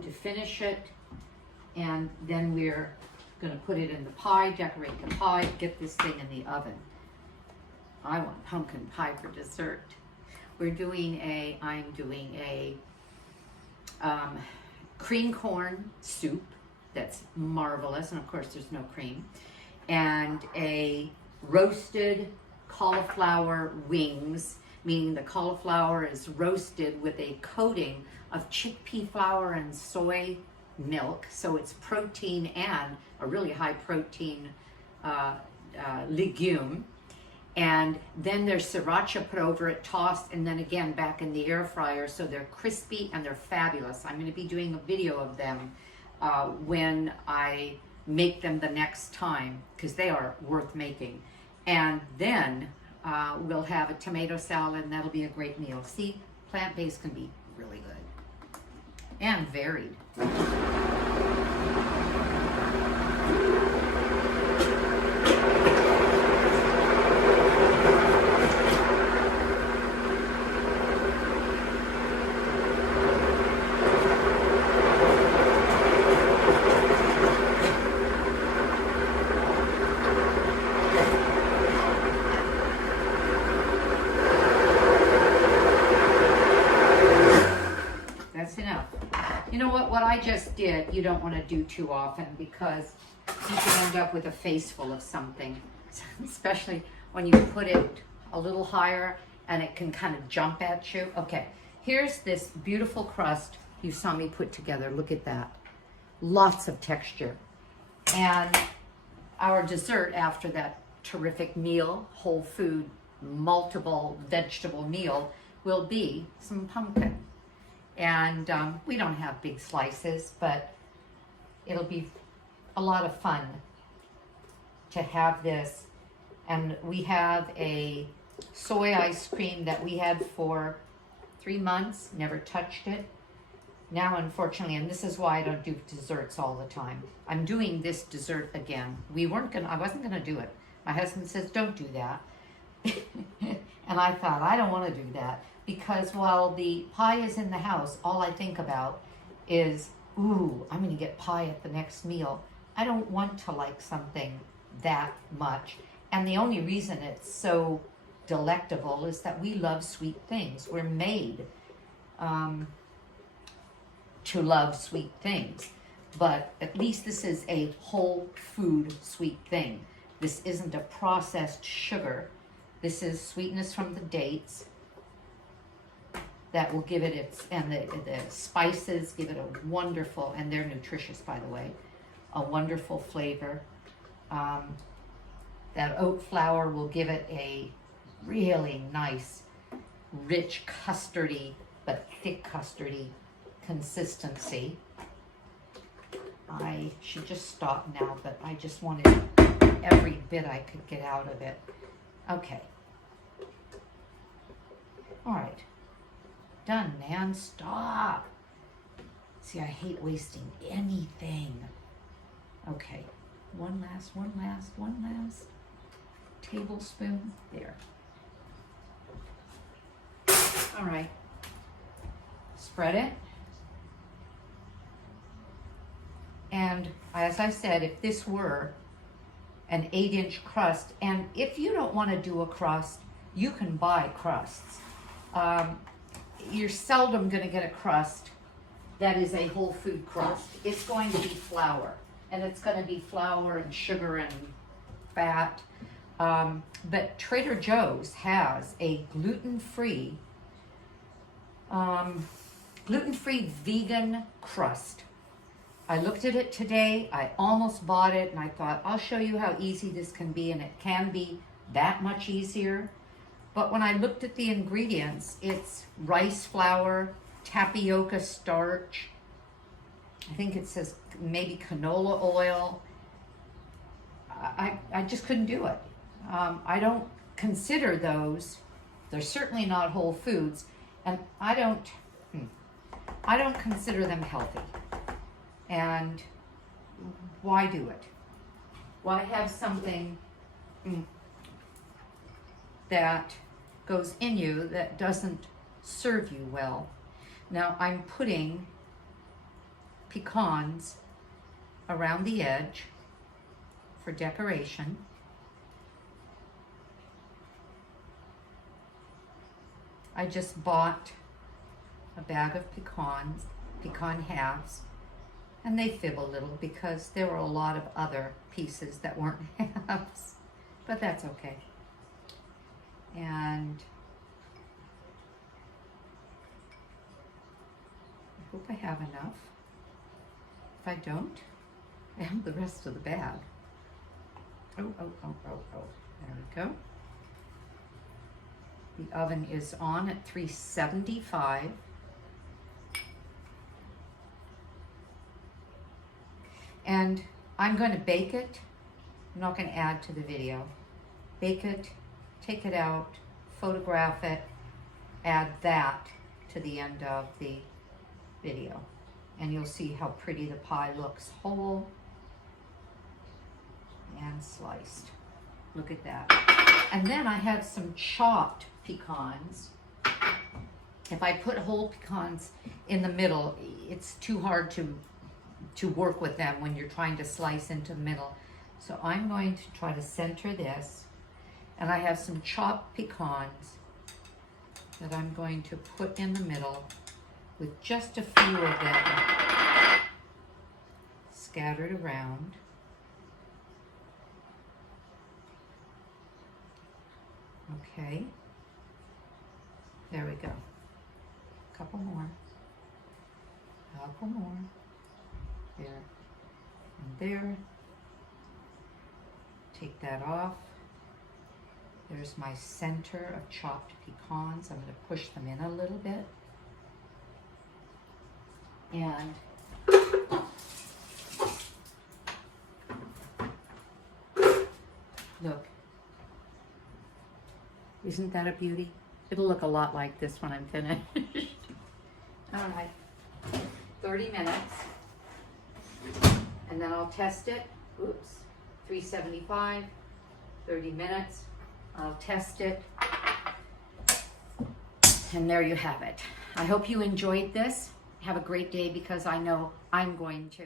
to finish it. And then we're going to put it in the pie, decorate the pie, get this thing in the oven. I want pumpkin pie for dessert. I'm doing a cream corn soup that's marvelous. And of course there's no cream. And a roasted cauliflower wings, meaning the cauliflower is roasted with a coating of chickpea flour and soy milk, so it's protein and a really high protein legume. And then there's sriracha put over it, tossed, and then again back in the air fryer, so they're crispy and they're fabulous. I'm going to be doing a video of them when I make them the next time, because they are worth making. And then we'll have a tomato salad, and that'll be a great meal. See, plant-based can be really good and varied. You know what I just did, you don't want to do too often, because you can end up with a face full of something, especially when you put it a little higher and it can kind of jump at you. Okay, here's this beautiful crust you saw me put together. Look at that. Lots of texture. And our dessert after that terrific meal, whole food, multiple vegetable meal, will be some pumpkin. And we don't have big slices, but it'll be a lot of fun to have this. And we have a soy ice cream that we had for 3 months, never touched it. Now, unfortunately, and this is why I don't do desserts all the time. I'm doing this dessert again. I wasn't gonna do it. My husband says, don't do that. And I thought, I don't wanna do that. Because while the pie is in the house, all I think about is, ooh, I'm going to get pie at the next meal. I don't want to like something that much. And the only reason it's so delectable is that we love sweet things. We're made to love sweet things. But at least this is a whole food sweet thing. This isn't a processed sugar. This is sweetness from the dates. That will give it its, and the spices give it a wonderful, and they're nutritious, by the way, a wonderful flavor. That oat flour will give it a really nice, rich custardy, but thick custardy consistency. I should just stop now, but I just wanted every bit I could get out of it. Okay. All right. Done, man. Stop. See, I hate wasting anything. Okay. One last tablespoon. There. All right. Spread it. And as I said, if this were an 8-inch crust, and if you don't want to do a crust, you can buy crusts. You're seldom going to get a crust that is a whole food crust. It's going to be flour, and it's going to be flour and sugar and fat. But Trader Joe's has a gluten-free vegan crust. I looked at it today. I almost bought it, and I thought, I'll show you how easy this can be, and it can be that much easier. But when I looked at the ingredients, it's rice flour, tapioca starch, I think it says maybe canola oil. I just couldn't do it. I don't consider those, they're certainly not whole foods, and I don't consider them healthy. And why do it? Why have something that goes in you that doesn't serve you well? Now I'm putting pecans around the edge for decoration. I just bought a bag of pecans, pecan halves, and they fib a little because there were a lot of other pieces that weren't halves, but that's okay. I have enough. If I don't, I have the rest of the bag. Oh. There we go. The oven is on at 375. And I'm going to bake it. I'm not going to add to the video. Bake it, take it out, photograph it, add that to the end of the video. And you'll see how pretty the pie looks, whole and sliced. Look at that. And then I have some chopped pecans. If I put whole pecans in the middle, it's too hard to work with them when you're trying to slice into the middle. So I'm going to try to center this. And I have some chopped pecans that I'm going to put in the middle with just a few of them scattered around. Okay, there we go. Couple more, there and there. Take that off. There's my center of chopped pecans. I'm going to push them in a little bit. And look, isn't that a beauty? It'll look a lot like this when I'm finished. All right, 30 minutes. And then I'll test it. Oops, 375, 30 minutes. I'll test it. And there you have it. I hope you enjoyed this. Have a great day because I know I'm going to.